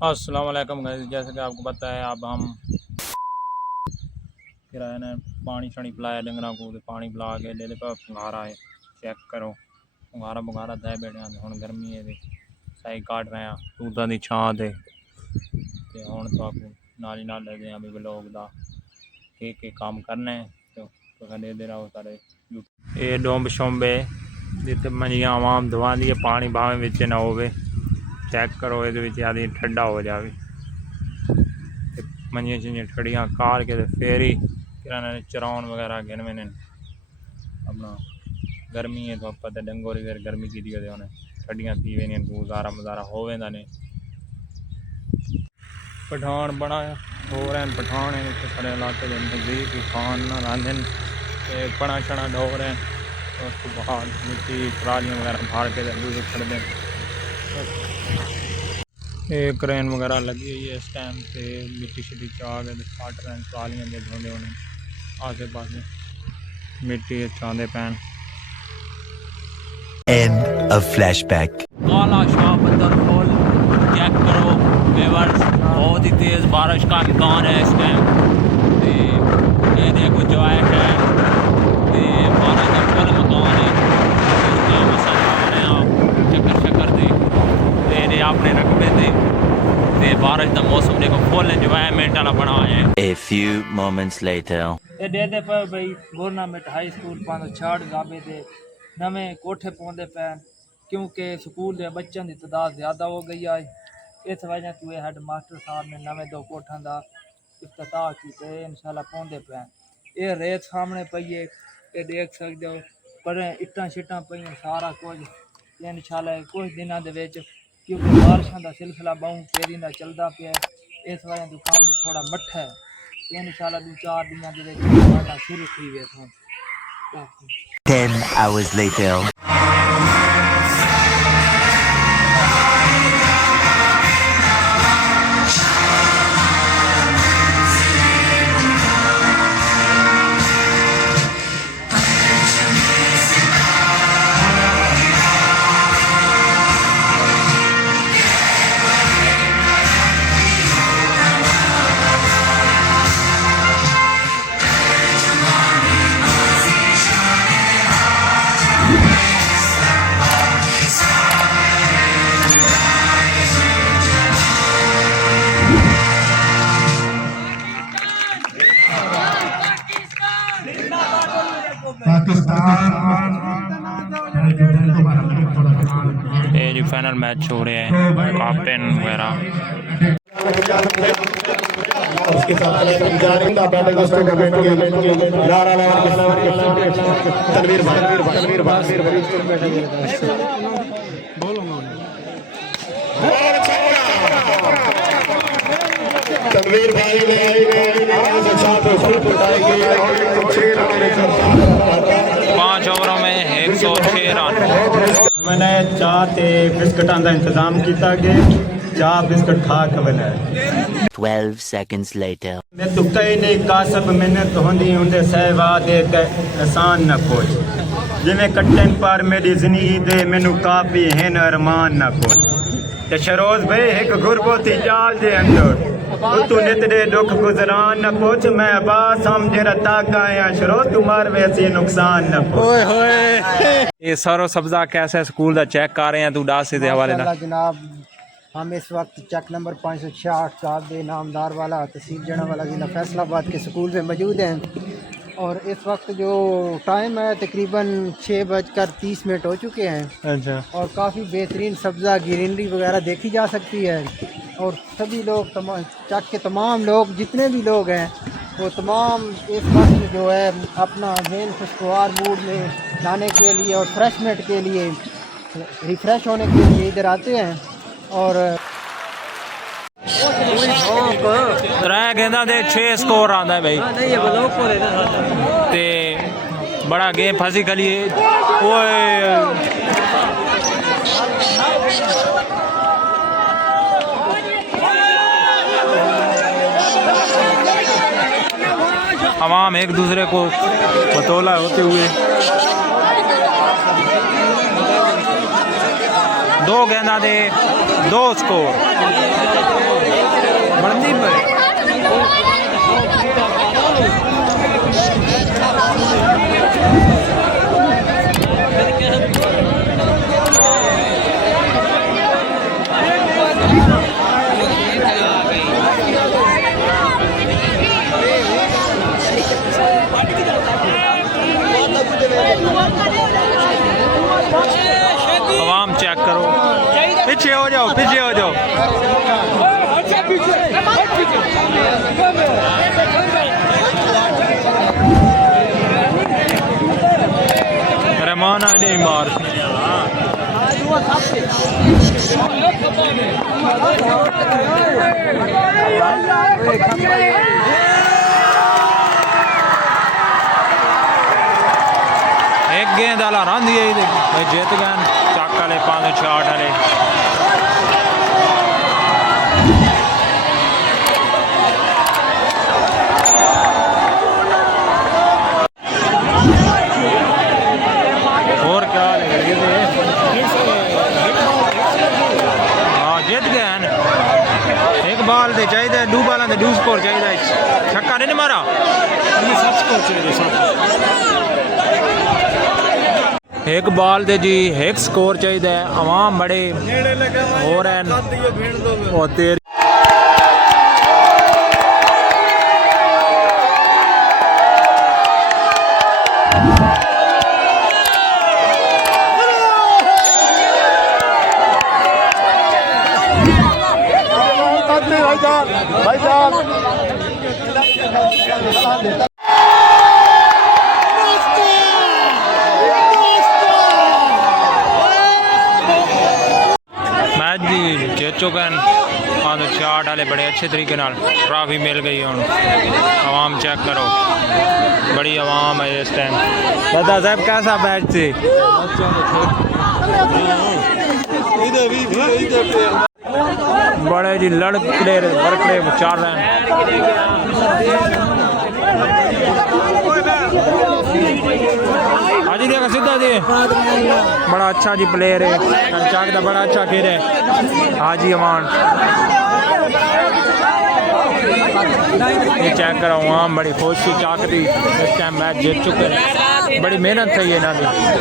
अस्सलाम वालेकुम गाइस, जैसे कि आपको पता है अब हम किराए ने पानी शानी पिलाया डंगरा को, पानी पिला के ले पर पंगारा है चेक करो पंगारा बुंगारा दे बैठे हम गर्मी है सही काट रहे हैं दूधा की छां से हूँ तो आपको नाल नाल ले दें अभी ब्लॉग का के काम करने तो दे दे रहा सारे ये डोंब शोंबे जिते मंजियां आवाम धुआं दी पानी भावें विच ना होवे चेक करो ये आदि ठंडा हो जाए मंजियां चिंजियां ठंडियां कार के फिर ही किराने चराउन वगैरह गिन में अपना गर्मी है तो पता डंगोरी फिर गर्मी की दी उन्हें ठंडियां थी वे गुजारा मुजारा हो वेंदा ने पठान बना हो रहे हैं पठान है सारे इलाके के नज़दीक खान रांधे पड़ा छड़ा ढो रहे हैं तो उसको बाहर मिट्टी ट्रालियाँ वगैरह भार के दूसरे खड़ दें एक क्रेन वगैरह लगी हुई है इस टाइम पे मिट्टी शिट्टी चाह के काट रहे हैं ट्रालियाँ दे धोंदे उन्हें आसे पासे मिट्टी चाहते पैन End of flashback. काला शाह बंदर फॉल चेक करो वेवर्स बहुत ही तेज़ बारिश का इम्कान है इस टाइम ये देखो जो है बारिश का फुल मकान है इस टाइम रहे आप चक्कर शक्कर दे आपने रकबे दे बारिश का मौसम देखो फुल एंजॉयमेंट वाला बना है। A few moments later. दे पे भाई गवर्नमेंट हाई स्कूल पाँच छाड़ गाबे दे नवे कोठे पौंदे पैन क्योंकि स्कूल के बच्चों की तादाद ज़्यादा हो गई है। इस वजह से हेड मास्टर साहब ने नवे दो कोठों का इफ्तिताह किए इंशाल्लाह पौंदे पैन ये रेत सामने पई है ये देख सकते हो पर इट्टां शिट्टां पईयां सारा कुछ इंशाल्लाह कुछ दिनों के क्योंकि बारिशों का सिलसिला बहु तेजी का चलता पाया इस वजह तो काम थोड़ा मट्ठा है इंशाल्लाह 2-4 दिनों के शुरू थी वे थे। 10 hours later. ये जो फाइनल मैच हो रहे हैं कैप्टन वगैरह तनवीर भाई ने 5 ओवरों में 106 रन मैंने चाह ते बिस्कुटां का इंतजाम किया गया चाह बिस्कुट खा के बना 12 seconds later. मैं तो कई नहीं कासब मेहनत होंदी उनके सहवा दे ते एहसान न कोच जिवें कट्टन पर मेरी जिंदगी दे मैनू काफी है न अरमान न कोच ते शरोज भाई एक गुरबती जाल दे अंदर तू नित दे दुख गुजरान न पोच मैं अब्बास हम जेरा ताका आया शरोज तुम्हार वैसे नुकसान न पोच ओए ये सरो सब्जा कैसा स्कूल का चेक कर रहे हैं तू डास दे हवाले ना जनाब हम इस वक्त चेक नंबर 566 साहब के नामदार वाला तहसील जनावाला जिला फैसलाबाद के स्कूल में मौजूद हैं और इस वक्त जो टाइम है तकरीबन 6:30 हो चुके हैं। अच्छा और काफ़ी बेहतरीन सब्ज़ा ग्रीनरी वगैरह देखी जा सकती है और सभी लोग चक के तमाम लोग जितने भी लोग हैं वो तमाम इस वक्त जो है अपना जहन खुशगवार मूड में लाने के लिए और फ्रेशमेंट के लिए रिफ़्रेश होने के लिए इधर आते हैं और 3 गेंदा दे 6 स्कोर आंदा है भाई ते बड़ा गेम फंसी गली ओए आवाम एक दूसरे को बतौला होते हुए 2 गेंदा दे 2 स्कोर बनदी आवाम चेक करो पीछे हो जाओ रहमान नहीं मार एक गेंद आला रन दिए जीत गए चक वाले 5-6 वाले और क्या हाँ जीत गए एक बाल से चाहिए 2 बालों से 2 स्कोर चाहिए छक्का नहीं मारा एक बॉल दे जी 1 स्कोर चाहिए अवाम बड़े हो रहे हैं मैच जी जीत चुके हैं 5-6 वाले बड़े अच्छे तरीके नाल ट्रॉफी मिल गई हूँ आवाम चेक करो बड़ी आवाम है इस टाइम दादा साहब कैसा मैच थी बड़े जी लड़के बड़कड़े चल रहे हैं हाजी देखा सीधा जी बड़ा अच्छा जी प्लेयर है चाक का बड़ा अच्छा खेल है हाजी अमान ये चेक कराऊँ बड़ी खुश थी चाक थी इस टाइम मैच जीत चुके हैं बड़ी मेहनत है ये ना